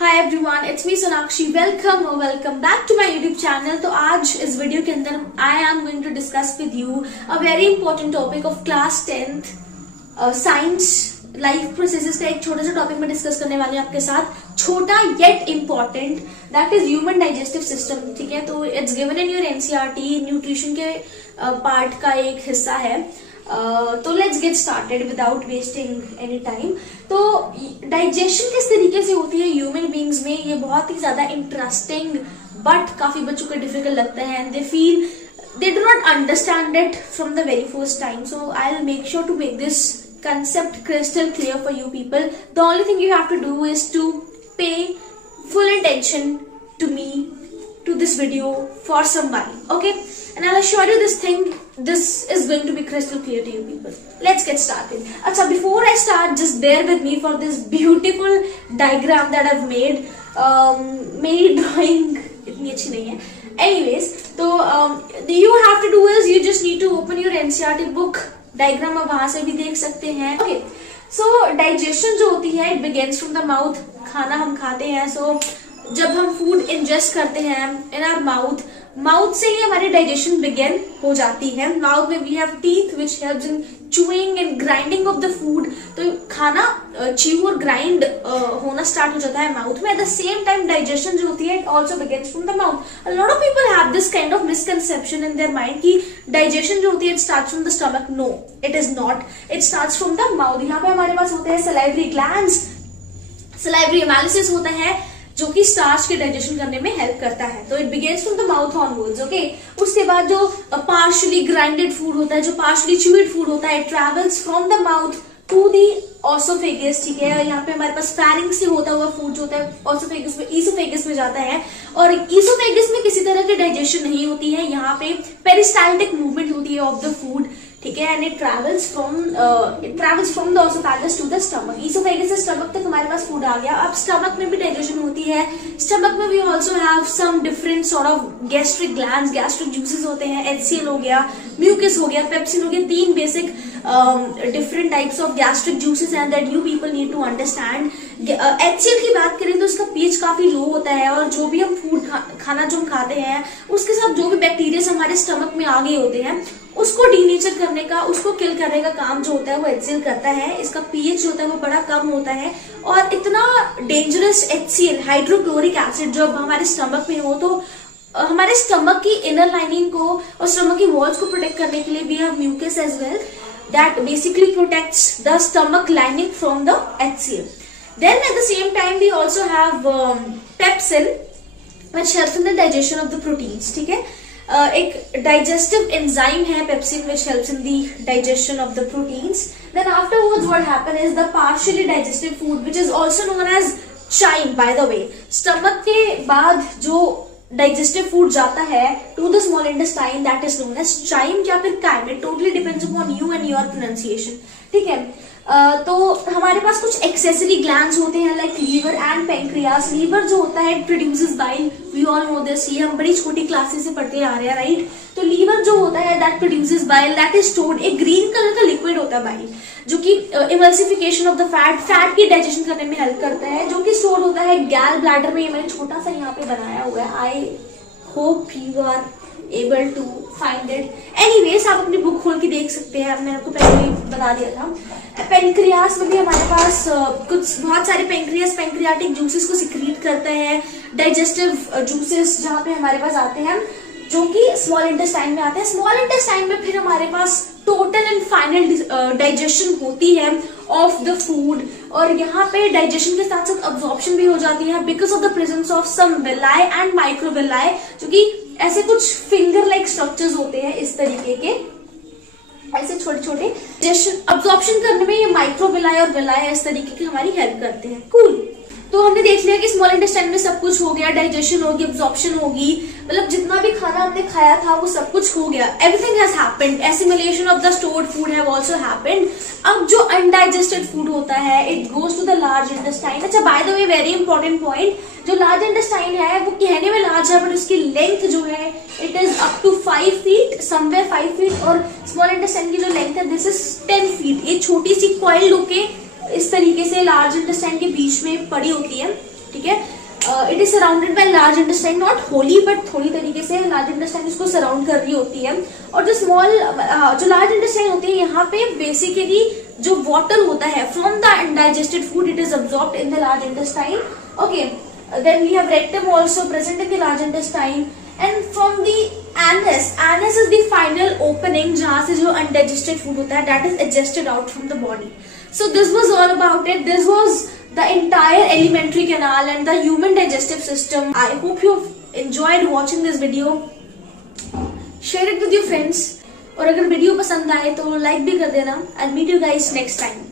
Hi everyone, it's me Sonakshi. Welcome back to my YouTube channel. तो आज इस video के अंदर I am going to discuss with you a very important topic of class 10th science life processes का एक छोटा सा topic में डिस्कस करने वाले हैं आपके साथ। छोटा yet important, that is human digestive system. ठीक है, तो it's given in your NCERT, nutrition के पार्ट का एक हिस्सा है। तो let's get started without wasting any time. तो डाइजेशन किस तरीके से होती है ह्यूमन बींग्स में, ये बहुत ही ज्यादा इंटरेस्टिंग बट काफी बच्चों को डिफिकल्ट लगता है and they feel they do not understand it from the very first time. So I'll make sure to make this concept crystal clear for you people. The only thing you have to do is to pay full attention to me, to this video for some while, okay? And I'll assure you this is going to be crystal clear to you people. Let's get started. Acha, before I start, just bear with me for this beautiful diagram that I've made. मेरी drawing इतनी अच्छी नहीं है. Anyways, तो you have to do is you just need to open your NCERT book. Diagram आप वहां से भी देख सकते हैं. ओके, सो डाइजेशन जो होती है it begins from the mouth. खाना हम खाते हैं, सो जब हम फूड इंजेस्ट करते हैं इन आवर माउथ से ही हमारी डाइजेशन बिगेन हो जाती है. माउथ में we have teeth which helps in chewing and grinding of the food. तो खाना च्यू और ग्राइंड होना स्टार्ट हो जाता है माउथ में. At the same time digestion जो होती है it also begins from the mouth. A lot of people have this kind of misconception in their mind कि डाइजेशन जो होती है it starts from the stomach. No, it is not. It starts from the mouth. यहाँ पे हमारे पास होते हैं salivary glands, salivary analysis होता है जो कि स्टार्च के डाइजेशन करने में हेल्प करता है. तो it begins from the mouth onwards. Okay, उसके बाद जो पार्शियली ग्राइंडेड फूड होता है, जो पार्शियली च्यूड फूड होता है, travels from the mouth to the oesophagus. ठीक है, यहाँ पे हमारे पास फैरिंक्स से होता हुआ फूड जो होता है ऑसोफेगस में, ईसोफेगस में जाता है. और ईसोफेगस में किसी तरह की डाइजेशन नहीं होती है. यहाँ पे पेरिस्टाल्टिक मूवमेंट होती है ऑफ द फूड. ठीक है, and it travels from the oesophagus to the stomach. Oesophagus से स्टमक तक हमारे पास फूड आ गया. अब स्टमक में भी डाइजेशन होती है. स्टमक में we also have some different sort of gastric glands, gastric juices होते हैं. एचसीएल हो गया, म्यूकस हो गया, पेप्सिन हो गया. 3 basic different types of gastric juices and that you people need to understand. HCL की बात करें तो इसका पीएच काफी लो होता है और जो भी हम फूड खाना जो हम खाते हैं उसके साथ जो भी बैक्टीरिया हमारे स्टमक में आ गए होते हैं उसको डीनेचर करने का, उसको किल करने का काम जो होता है वो एचसीएल करता है. इसका पीएच जो होता है वो बड़ा कम होता है. और इतना डेंजरस एचसीएल हाइड्रोक्लोरिक एसिड जब हमारे स्टमक में हो तो हमारे स्टमक की इनर लाइनिंग को और स्टमक की वॉल्स को प्रोटेक्ट करने के लिए we have mucus as well that basically protects the stomach lining from the HCl. Then at the same time we also have pepsin which helps in the digestion of the proteins. ठीक है, एक digestive enzyme है pepsin which helps in the digestion of the proteins. Then afterwards what happen is the partially digested food which is also known as chyme. By the way, stomach के बाद जो digestive food जाता है to the small intestine that is known as chyme या फिर chyme. It totally depends upon you and your pronunciation. ठीक है, तो हमारे पास कुछ एक्सेसरी ग्लैंड्स होते हैं like liver and pancreas. Liver जो होता है it produces bile. We all know this, ये हम बड़ी छोटी क्लासेस से पढ़ते आ रहे हैं, राइट? तो लीवर जो होता है that produces bile, that is stored. एक ग्रीन कलर का लिक्विड होता है बाइल जो कि इमल्सिफिकेशन ऑफ द फैट की डाइजेशन करने में हेल्प करता है, जो कि स्टोर होता है गैल ब्लैडर में. ये मैंने छोटा सा यहाँ पे बनाया हुआ है. I hope you are able to find it. Anyways, आप अपनी बुक खोल के देख सकते हैं. मैंने आपको पहले ही बता दिया था. पेंक्रियास में भी हमारे पास बहुत सारे पेंक्रियाटिक जूसेस को सिक्रीट करते हैं. डाइजेस्टिव जूसेस जहाँ पे हमारे पास आते हैं जो कि स्मॉल इंटेस्टाइन में आते हैं. स्मॉल इंटेस्टाइन में फिर हमारे पास टोटल एंड फाइनल डाइजेशन होती है ऑफ द फूड. और यहाँ पे डाइजेशन के साथ साथ अब्जॉर्प्शन भी हो जाती है because of the presence of some villi and microvilli, जो कि ऐसे कुछ फिंगर लाइक स्ट्रक्चर्स होते हैं इस तरीके के, ऐसे छोटे छोटे. डाइजेशन अब्जॉर्प्शन करने में ये माइक्रोविलाई और विलाई इस तरीके की हमारी हेल्प करते हैं. कूल. तो हमने देख लिया कि स्मॉल इंटेस्टाइन में सब कुछ हो गया. डाइजेशन होगी, अब्जॉर्प्शन होगी, मतलब जितना भी खाना हमने खाया था वो सब कुछ हो गया. Everything has happened. Assimilation of the stored food have also happened. अब जो अनडाइजेस्टेड फूड होता है it goes to the large intestine. अच्छा, by the way very important point, जो लार्ज इंटेस्टाइन है वो कहने में लार्ज है बट उसकी लेंथ जो है it is up to 5 feet, somewhere 5 feet. और स्मॉल इंटेस्टाइन की जो लेंथ है दिस इज 10 फीट. ये छोटी सी कॉइल होके इस तरीके से लार्ज इंटेस्टाइन के बीच में पड़ी होती है. ठीक है। It is surrounded by large intestine, not Holi but थोड़ी तरीके से लार्ज इंटेस्टाइन इसको सराउंड कर रही होती है। और जो जो लार्ज इंटेस्टाइन होती है, यहाँ पे बेसिकली जो वाटर होता है from the undigested food it is absorbed in the large intestine. Okay, then we have rectum also present in the large intestine and from the anus is the final opening जहां से जो undigested food होता है that is egested out from the body. So this was all about it. This was the entire alimentary canal and the human digestive system. I hope you enjoyed watching this video. Share it with your friends. और अगर video पसंद आए तो like भी कर देना. I'll meet you guys next time.